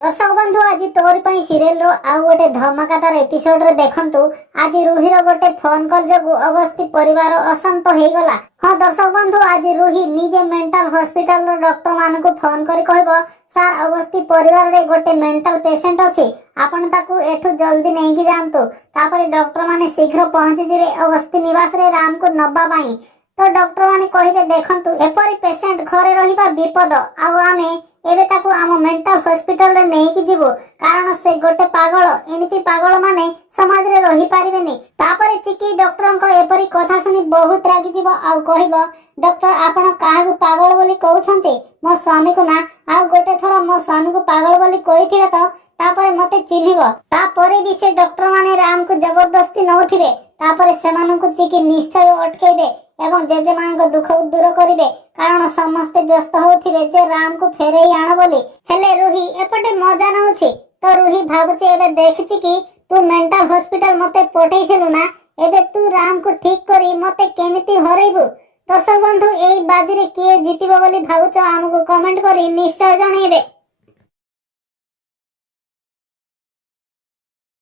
दर्शक बंधु आज तोरी पई सीरियल रो आउ गोटे धमाकादार एपिसोड रे देखंतु। आज रूही रो गोटे फोन कॉल जगु अगस्ती परिवार अशांत हो गला। हाँ दर्शक बंधु आज रूही निजे मेंटल हॉस्पिटल रो डॉक्टर मान को फोन करी कहबो सर अगस्ती परिवार रे गोटे मेंटल पेशेंट अछि, आपण ताकू एठु जल्दी नै कि जानतु। तापरे डॉक्टर माने शीघ्र पहुंची जिवे अगस्ती निवास रे राम को नबा पाई। तो डॉक्टर माने कहिबे देखंतु एपरी पेशेंट घरे रहिबा विपद, आउ आमे एबे ताकू आम मेंटल हॉस्पिटल रे नै कि जीवो, कारण से गोटे पागल एमिति पागल माने समाज रे रही पारिबेनी। तापरे चिकी डॉक्टर को एपरी कथा सुनी बहुत रागी जीवो, आउ कहबो डॉक्टर आपण काहाकू पागल बोली कहउछन्ते, मो स्वामी को ना, आउ गोटे थरो मो स्वामी को पागल बोली कहिथिबे तो तापरे मते चिन्हिबो। तापरे भी से डॉक्टर माने राम को जबरदस्ती नउथिबे। तापरे सेमानकु चिकी निश्चय अटकेबे एवं जेजेमा को दुख दूर करिवे, कारण समस्ते व्यस्त होथिबे जे राम को फेरई आण बोली। हेले रूही एपटे मजा नउछि तो रूही भाबुछि एबे देखछि कि तू मेंटल हॉस्पिटल मते पठेइथिलु ना, एबे तू राम को ठीक करी मते केमिति हरैबु। दर्शक बंधु एई बाजी रे किए जीतिबो बोली भाबुछ, हमकु कमेंट करी निश्चय जणैबे।